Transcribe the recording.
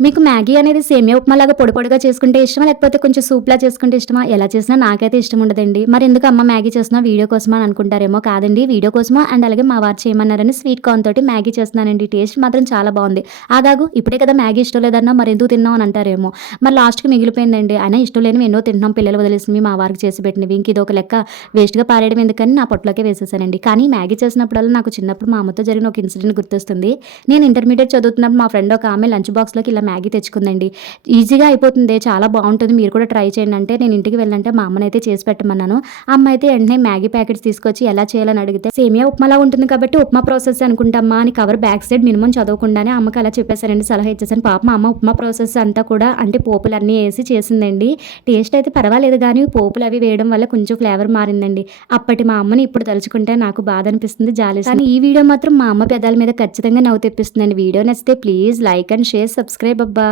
మీకు మ్యాగీ అనేది సేమియా ఉప్మాలాగా పొడి పొడిగా చేసుకుంటే ఇష్టమా? లేకపోతే కొంచెం సూప్‌లా చేసుకుంటే ఇష్టమా? ఎలా చేసినా నాకైతే ఇష్టం ఉండదండి. మరెందుకు అమ్మ మ్యాగీ చేస్తున్నావు వీడియో కోసమా అని అనుకుంటారేమో. కాదండి వీడియో కోసమా అండ్ అలాగే మా వారు చేయమన్నారని స్వీట్ కార్న్ తోటి మ్యాగీ చేస్తున్నానండి. టేస్ట్ మాత్రం చాలా బావుంది. ఆగాగు ఇప్పుడే కదా మ్యాగీ ఇష్టం లేదన్నావు మరెందుకు తిన్నావు అని అంటారేమో. మరి లాస్ట్‌కి మిగిలిపోయిందండి. అయినా ఇష్టం లేనివి ఎన్నో తింటున్నాం పిల్లలు వదిలేసినవి, మా వారికి చేసి పెట్టినవి. ఇంక ఇదొక లెక్క వేస్ట్‌గా పారేయడం ఎందుకని నా పొట్టలోకే వేసేసానండి. కానీ మ్యాగీ చేసినప్పుడల్లా నాకు చిన్నప్పుడు మా అమ్మతో జరిగిన ఒక ఇన్సిడెంట్ గుర్తొస్తుంది. నేను ఇంటర్మీడియేట్ చదువుతున్నప్పుడు మా ఫ్రెండ్ ఒక ఆమె లంచ్ బాక్స్‌లోకి ఇలా మ్యాగీ తెచ్చుకుందండి. ఈజీగా అయిపోతుంది. చాలా బావుంటుంది. మీరు కూడా ట్రై చేయండి అంటే నేను ఇంటికి వెళ్ళంటే మా అమ్మనైతే చేసి పెట్టమన్నాను. ఆ అమ్మ అయితే వెంటనే మ్యాగీ ప్యాకెట్స్ తీసుకొచ్చి ఎలా చేయాలని అడిగితే సేమియా ఉప్మాలా ఉంటుంది కాబట్టి ఉప్మా ప్రాసెస్ అనుకుంటమ్మా అని కవర్ బ్యాక్ సైడ్ మినిమమ్ చదవకుండానే అమ్మకి అలా చెప్పేసానండి. సలహా ఇచ్చేసాను. పాపం మా అమ్మ ఉప్మా ప్రాసెస్ అంతా కూడా అంటే పోపులన్నీ ఏసి చేసిందండి. టేస్ట్ అయితే పర్వాలేదు గానీ పోపులవి వేయడం వల్ల కొంచెం ఫ్లేవర్ మారిందండి. అప్పటి మా అమ్మని ఇప్పుడు తలుచుకుంటే నాకు బాధ అనిపిస్తుంది. జాలేస్తుంది. కానీ ఈ వీడియో మాత్రం మా అమ్మ పెదాల మీద ఖచ్చితంగా నవ్వు తెప్పిస్తుందండి. వీడియో నచ్చితే please like and share, subscribe అబ్బా!